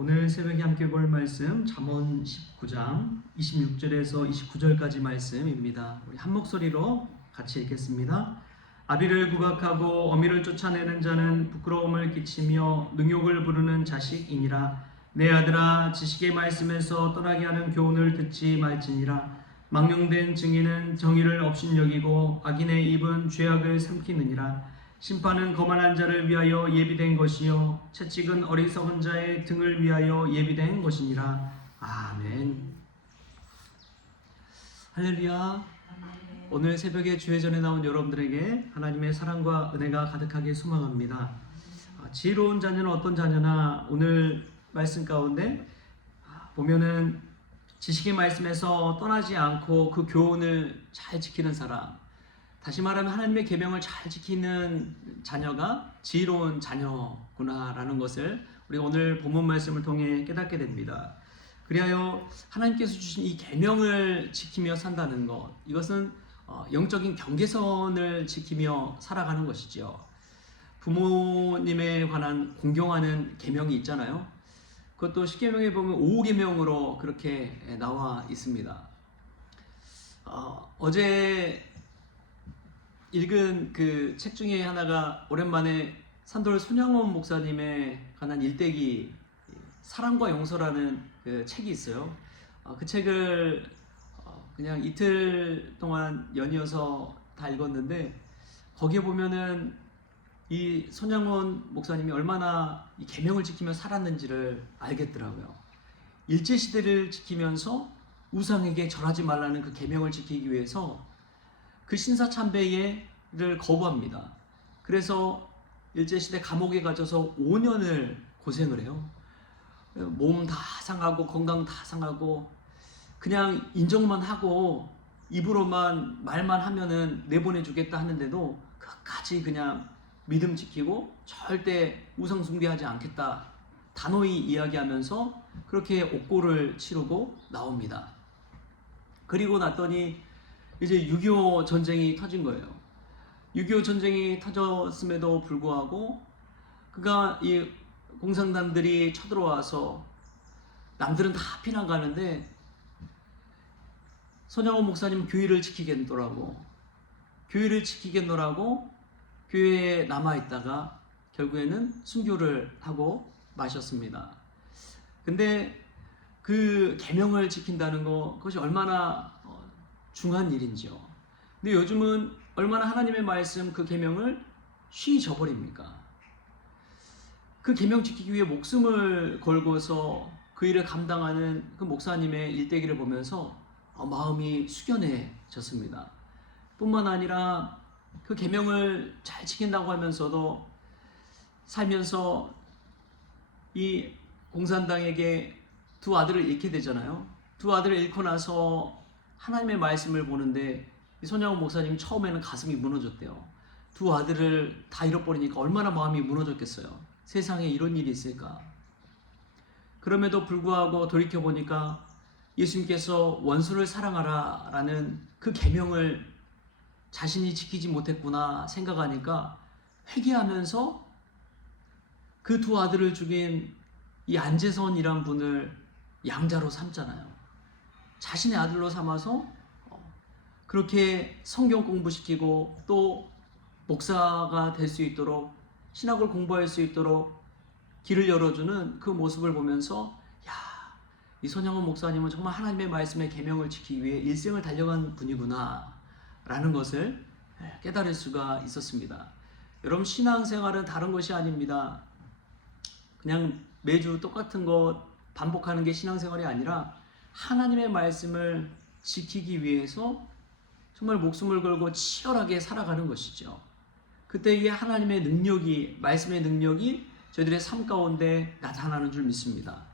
오늘 새벽에 함께 볼 말씀 잠언 19장 26절에서 29절까지 말씀입니다. 우리 한 목소리로 같이 읽겠습니다. 아비를 구박하고 어미를 쫓아내는 자는 부끄러움을 끼치며 능욕을 부르는 자식이니라. 내 아들아, 지식의 말씀에서 떠나게 하는 교훈을 듣지 말지니라. 망령된 증인은 정의를 업신여기고 악인의 입은 죄악을 삼키느니라. 심판은 거만한 자를 위하여 예비된 것이요 채찍은 어리석은 자의 등을 위하여 예비된 것이니라. 아멘. 할렐루야. 오늘 새벽에 주회전에 나온 여러분들에게 하나님의 사랑과 은혜가 가득하게 소망합니다. 지혜로운 자녀는 어떤 자녀나 오늘 말씀 가운데 보면은 지식의 말씀에서 떠나지 않고 그 교훈을 잘 지키는 사람, 다시 말하면 하나님의 계명을 잘 지키는 자녀가 지혜로운 자녀구나라는 것을 우리가 오늘 본문 말씀을 통해 깨닫게 됩니다. 그리하여 하나님께서 주신 이 계명을 지키며 산다는 것, 이것은 영적인 경계선을 지키며 살아가는 것이죠. 부모님에 관한 공경하는 계명이 있잖아요. 그것도 십계명에 보면 5계명으로 그렇게 나와 있습니다. 어제 읽은 그 책 중에 하나가 오랜만에 산돌 손양원 목사님에 관한 일대기 사랑과 용서라는 그 책이 있어요. 그 책을 그냥 이틀 동안 연이어서 다 읽었는데 거기에 보면은 이 손양원 목사님이 얼마나 이 계명을 지키며 살았는지를 알겠더라고요. 일제시대를 지키면서 우상에게 절하지 말라는 그 계명을 지키기 위해서 그 신사참배를 거부합니다. 그래서 일제시대 감옥에 갇혀서 5년을 고생을 해요. 몸 다 상하고 건강 다 상하고 그냥 인정만 하고 입으로만 말만 하면은 내보내주겠다 하는데도 끝까지 그냥 믿음 지키고 절대 우상 숭배하지 않겠다 단호히 이야기하면서 그렇게 옥고를 치르고 나옵니다. 그리고 났더니 이제 6.25 전쟁이 터진 거예요. 6.25 전쟁이 터졌음에도 불구하고 그가 이 공산당들이 쳐들어와서 남들은 다 피난 가는데 손양원 목사님 교회를 지키겠노라고 교회에 남아있다가 결국에는 순교를 하고 마셨습니다. 근데 그 계명을 지킨다는 거, 그것이 얼마나 중요한 일인지요. 근데 요즘은 얼마나 하나님의 말씀 그 계명을 쉬이 저버립니까? 그 계명 지키기 위해 목숨을 걸고서 그 일을 감당하는 그 목사님의 일대기를 보면서 마음이 숙연해졌습니다. 뿐만 아니라 그 계명을 잘 지킨다고 하면서도 살면서 이 공산당에게 두 아들을 잃게 되잖아요. 두 아들을 잃고 나서 하나님의 말씀을 보는데 이 손양원 목사님 처음에는 가슴이 무너졌대요. 두 아들을 다 잃어버리니까 얼마나 마음이 무너졌겠어요. 세상에 이런 일이 있을까? 그럼에도 불구하고 돌이켜보니까 예수님께서 원수를 사랑하라 라는 그 계명을 자신이 지키지 못했구나 생각하니까 회개하면서 그 두 아들을 죽인 이 안재선이란 분을 양자로 삼잖아요. 자신의 아들로 삼아서 그렇게 성경 공부시키고 또 목사가 될 수 있도록 신학을 공부할 수 있도록 길을 열어주는 그 모습을 보면서 이 손양원 목사님은 정말 하나님의 말씀의 계명을 지키기 위해 일생을 달려간 분이구나 라는 것을 깨달을 수가 있었습니다. 여러분, 신앙생활은 다른 것이 아닙니다. 그냥 매주 똑같은 것 반복하는 게 신앙생활이 아니라 하나님의 말씀을 지키기 위해서 정말 목숨을 걸고 치열하게 살아가는 것이죠. 그때 이 하나님의 능력이, 말씀의 능력이 저희들의 삶 가운데 나타나는 줄 믿습니다.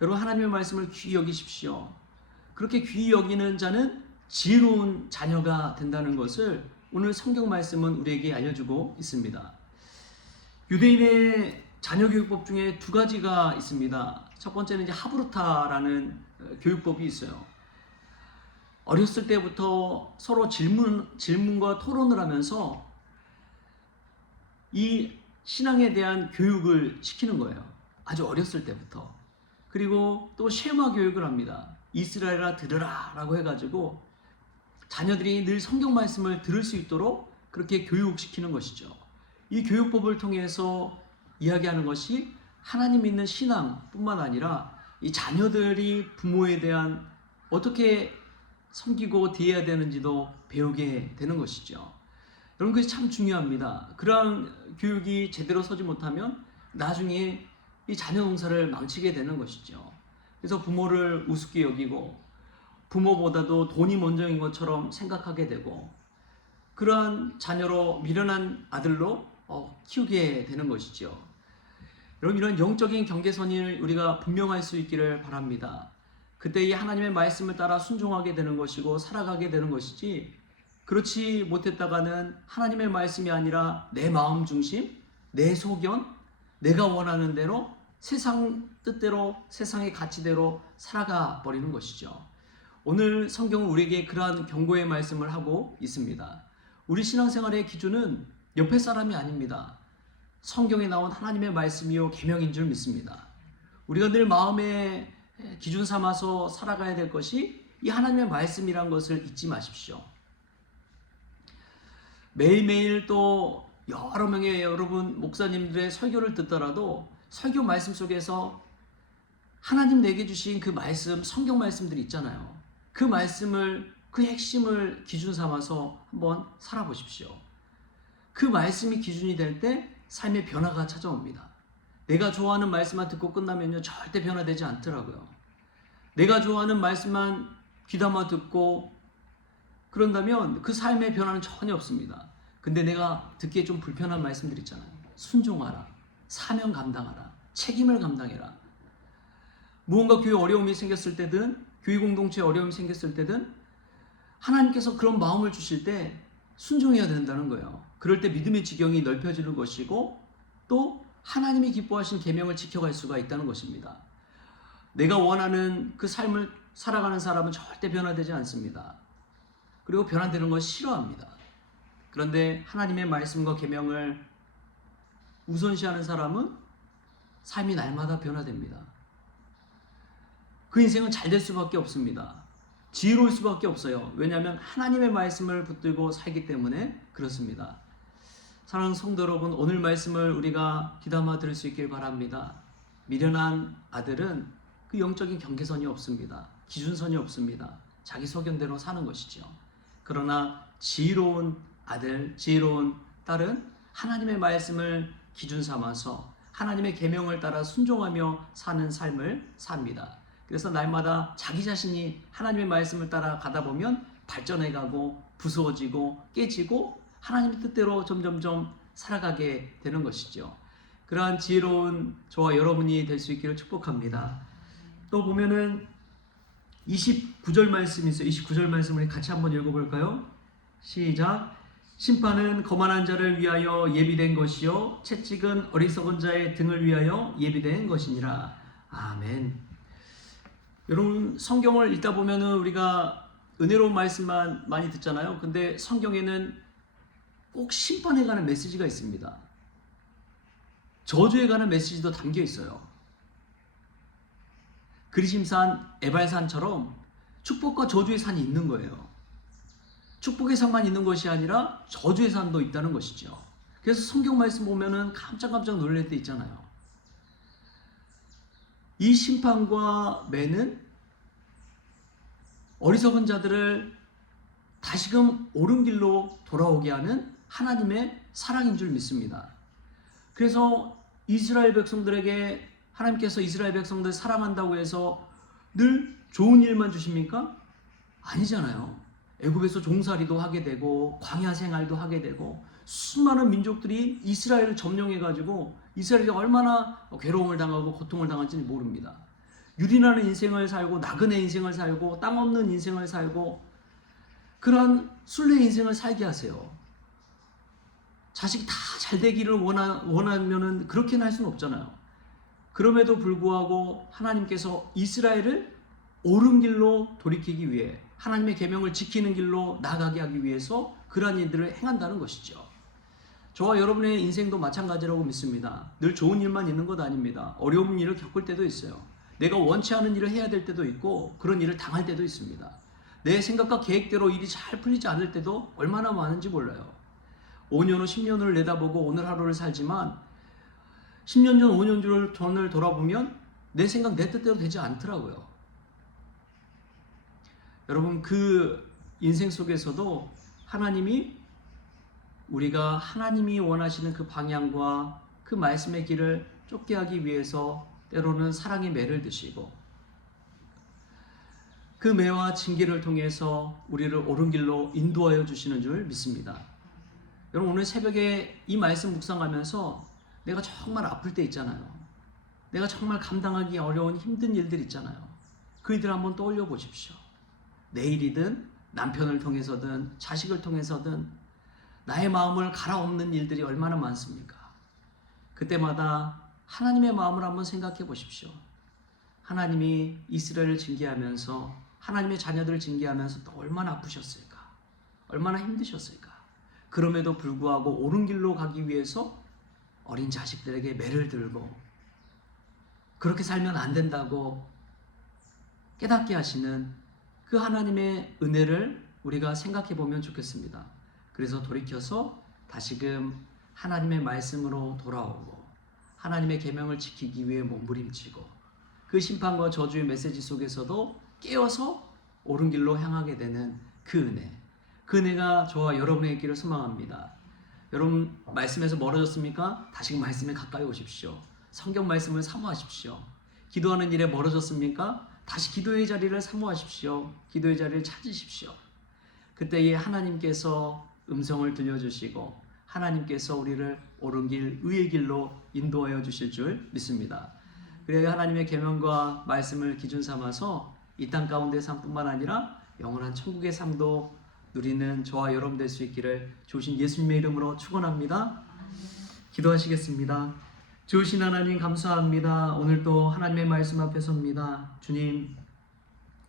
여러분, 하나님의 말씀을 귀히 여기십시오. 그렇게 귀히 여기는 자는 지혜로운 자녀가 된다는 것을 오늘 성경 말씀은 우리에게 알려주고 있습니다. 유대인의 자녀교육법 중에 두 가지가 있습니다. 첫 번째는 이제 하브루타라는 교육법이 있어요. 어렸을 때부터 서로 질문과 토론을 하면서 이 신앙에 대한 교육을 시키는 거예요. 아주 어렸을 때부터. 그리고 또 쉐마 교육을 합니다. 이스라엘아 들으라 라고 해가지고 자녀들이 늘 성경 말씀을 들을 수 있도록 그렇게 교육시키는 것이죠. 이 교육법을 통해서 이야기하는 것이 하나님 믿는 신앙뿐만 아니라 이 자녀들이 부모에 대한 어떻게 섬기고 대해야 되는지도 배우게 되는 것이죠. 여러분, 그것이 참 중요합니다. 그러한 교육이 제대로 서지 못하면 나중에 이 자녀 농사를 망치게 되는 것이죠. 그래서 부모를 우습게 여기고 부모보다도 돈이 먼저인 것처럼 생각하게 되고 그러한 자녀로 미련한 아들로 키우게 되는 것이죠. 여러분, 이런 영적인 경계선을 우리가 분명할 수 있기를 바랍니다. 그때 이 하나님의 말씀을 따라 순종하게 되는 것이고 살아가게 되는 것이지, 그렇지 못했다가는 하나님의 말씀이 아니라 내 마음 중심, 내 소견, 내가 원하는 대로 세상 뜻대로 세상의 가치대로 살아가 버리는 것이죠. 오늘 성경은 우리에게 그러한 경고의 말씀을 하고 있습니다. 우리 신앙생활의 기준은 옆에 사람이 아닙니다. 성경에 나온 하나님의 말씀이요 계명인 줄 믿습니다. 우리가 늘 마음의 기준 삼아서 살아가야 될 것이 이 하나님의 말씀이란 것을 잊지 마십시오. 매일매일 또 여러 명의 여러분 목사님들의 설교를 듣더라도 설교 말씀 속에서 하나님 내게 주신 그 말씀, 성경 말씀들이 있잖아요. 그 말씀을, 그 핵심을 기준 삼아서 한번 살아보십시오. 그 말씀이 기준이 될 때 삶의 변화가 찾아옵니다. 내가 좋아하는 말씀만 듣고 끝나면요 절대 변화되지 않더라고요. 내가 좋아하는 말씀만 귀담아 듣고 그런다면 그 삶의 변화는 전혀 없습니다. 근데 내가 듣기에 좀 불편한 말씀들 있잖아요. 순종하라, 사명 감당하라, 책임을 감당해라. 무언가 교회 어려움이 생겼을 때든 교회 공동체에 어려움이 생겼을 때든 하나님께서 그런 마음을 주실 때 순종해야 된다는 거예요. 그럴 때 믿음의 지경이 넓혀지는 것이고 또 하나님이 기뻐하신 계명을 지켜갈 수가 있다는 것입니다. 내가 원하는 그 삶을 살아가는 사람은 절대 변화되지 않습니다. 그리고 변화되는 걸 싫어합니다. 그런데 하나님의 말씀과 계명을 우선시하는 사람은 삶이 날마다 변화됩니다. 그 인생은 잘 될 수밖에 없습니다. 지혜로울 수밖에 없어요. 왜냐하면 하나님의 말씀을 붙들고 살기 때문에 그렇습니다. 사랑하는 성도 여러분, 오늘 말씀을 우리가 귀담아 들을 수 있길 바랍니다. 미련한 아들은 그 영적인 경계선이 없습니다. 기준선이 없습니다. 자기 소견대로 사는 것이죠. 그러나 지혜로운 아들, 지혜로운 딸은 하나님의 말씀을 기준 삼아서 하나님의 계명을 따라 순종하며 사는 삶을 삽니다. 그래서 날마다 자기 자신이 하나님의 말씀을 따라 가다 보면 발전해가고 부수어지고 깨지고 하나님의 뜻대로 점점점 살아가게 되는 것이죠. 그러한 지혜로운 저와 여러분이 될 수 있기를 축복합니다. 또 보면은 29절 말씀이 있어요. 29절 말씀을 같이 한번 읽어볼까요? 시작. 심판은 거만한 자를 위하여 예비된 것이요 채찍은 어리석은 자의 등을 위하여 예비된 것이니라. 아멘. 여러분, 성경을 읽다 보면은 우리가 은혜로운 말씀만 많이 듣잖아요. 근데 성경에는 꼭 심판에 관한 메시지가 있습니다. 저주에 관한 메시지도 담겨 있어요. 그리심산, 에발산처럼 축복과 저주의 산이 있는 거예요. 축복의 산만 있는 것이 아니라 저주의 산도 있다는 것이죠. 그래서 성경 말씀 보면은 깜짝깜짝 놀랄 때 있잖아요. 이 심판과 매는 어리석은 자들을 다시금 옳은 길로 돌아오게 하는 하나님의 사랑인 줄 믿습니다. 그래서 이스라엘 백성들에게 하나님께서 이스라엘 백성들 사랑한다고 해서 늘 좋은 일만 주십니까? 아니잖아요. 애굽에서 종살이도 하게 되고 광야 생활도 하게 되고 수많은 민족들이 이스라엘을 점령해가지고 이스라엘이 얼마나 괴로움을 당하고 고통을 당할지는 모릅니다. 유린하는 인생을 살고 나그네 인생을 살고 땅 없는 인생을 살고 그러한 순례 인생을 살게 하세요. 자식이 다 잘 되기를 원하면은 그렇게는 할 수는 없잖아요. 그럼에도 불구하고 하나님께서 이스라엘을 옳은 길로 돌이키기 위해 하나님의 계명을 지키는 길로 나아가게 하기 위해서 그러한 일들을 행한다는 것이죠. 저와 여러분의 인생도 마찬가지라고 믿습니다. 늘 좋은 일만 있는 것 아닙니다. 어려운 일을 겪을 때도 있어요. 내가 원치 않은 일을 해야 될 때도 있고 그런 일을 당할 때도 있습니다. 내 생각과 계획대로 일이 잘 풀리지 않을 때도 얼마나 많은지 몰라요. 5년 후 10년을 내다보고 오늘 하루를 살지만 10년 전 5년 전을 돌아보면 내 생각 내 뜻대로 되지 않더라고요. 여러분, 그 인생 속에서도 우리가 하나님이 원하시는 그 방향과 그 말씀의 길을 쫓게 하기 위해서 때로는 사랑의 매를 드시고 그 매와 징계를 통해서 우리를 옳은 길로 인도하여 주시는 줄 믿습니다. 여러분, 오늘 새벽에 이 말씀 묵상하면서 내가 정말 아플 때 있잖아요. 내가 정말 감당하기 어려운 힘든 일들 있잖아요. 그 일들 한번 떠올려 보십시오. 내일이든 남편을 통해서든 자식을 통해서든 나의 마음을 갈아엎는 일들이 얼마나 많습니까? 그때마다 하나님의 마음을 한번 생각해 보십시오. 하나님이 이스라엘을 징계하면서 하나님의 자녀들을 징계하면서 또 얼마나 아프셨을까? 얼마나 힘드셨을까? 그럼에도 불구하고 옳은 길로 가기 위해서 어린 자식들에게 매를 들고 그렇게 살면 안 된다고 깨닫게 하시는 그 하나님의 은혜를 우리가 생각해 보면 좋겠습니다. 그래서 돌이켜서 다시금 하나님의 말씀으로 돌아오고 하나님의 계명을 지키기 위해 몸부림치고 그 심판과 저주의 메시지 속에서도 깨어서 옳은 길로 향하게 되는 그 은혜, 그 은혜가 저와 여러분의 길을 소망합니다. 여러분, 말씀에서 멀어졌습니까? 다시금 말씀에 가까이 오십시오. 성경 말씀을 사모하십시오. 기도하는 일에 멀어졌습니까? 다시 기도의 자리를 사모하십시오. 기도의 자리를 찾으십시오. 그때에 하나님께서 음성을 들려주시고 하나님께서 우리를 옳은 길, 의의 길로 인도하여 주실 줄 믿습니다. 그래야 하나님의 계명과 말씀을 기준 삼아서 이 땅 가운데 삶뿐만 아니라 영원한 천국의 삶도 누리는 저와 여러분 될 수 있기를 주신 예수님의 이름으로 축원합니다. 기도하시겠습니다. 주신 하나님 감사합니다. 오늘도 하나님의 말씀 앞에 섭니다. 주님,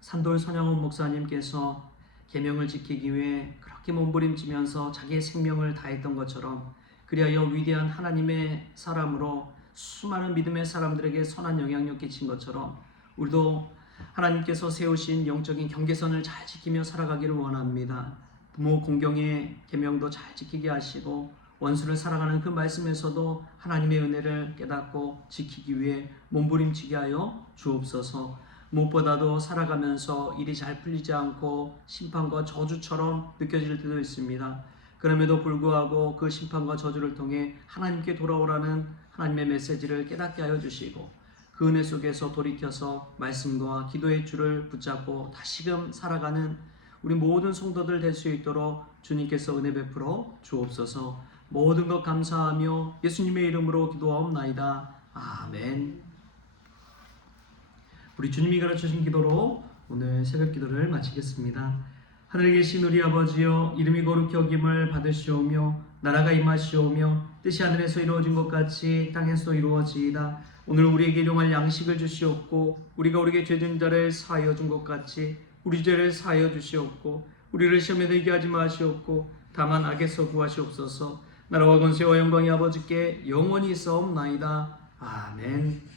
산돌 선영훈 목사님께서 계명을 지키기 위해 그렇게 몸부림치면서 자기의 생명을 다했던 것처럼 그리하여 위대한 하나님의 사람으로 수많은 믿음의 사람들에게 선한 영향력 끼친 것처럼 우리도 하나님께서 세우신 영적인 경계선을 잘 지키며 살아가기를 원합니다. 부모 공경의 계명도 잘 지키게 하시고 원수를 살아가는 그 말씀에서도 하나님의 은혜를 깨닫고 지키기 위해 몸부림치게 하여 주옵소서. 무엇보다도 살아가면서 일이 잘 풀리지 않고 심판과 저주처럼 느껴질 때도 있습니다. 그럼에도 불구하고 그 심판과 저주를 통해 하나님께 돌아오라는 하나님의 메시지를 깨닫게 하여 주시고 그 은혜 속에서 돌이켜서 말씀과 기도의 줄을 붙잡고 다시금 살아가는 우리 모든 성도들 될 수 있도록 주님께서 은혜 베풀어 주옵소서. 모든 것 감사하며 예수님의 이름으로 기도하옵나이다. 아멘. 우리 주님이 가르쳐주신 기도로 오늘 새벽 기도를 마치겠습니다. 하늘에 계신 우리 아버지여, 이름이 거룩히 여김을 받으시오며 나라가 임하시오며 뜻이 하늘에서 이루어진 것 같이 땅에서도 이루어지이다. 오늘 우리에게 일용할 양식을 주시옵고 우리가 우리에게 죄진 자를 사하여 준 것 같이 우리 죄를 사하여 주시옵고 우리를 시험에 들게 하지 마시옵고 다만 악에서 구하시옵소서. 나라와 권세와 영광이 아버지께 영원히 있사옵나이다. 아멘.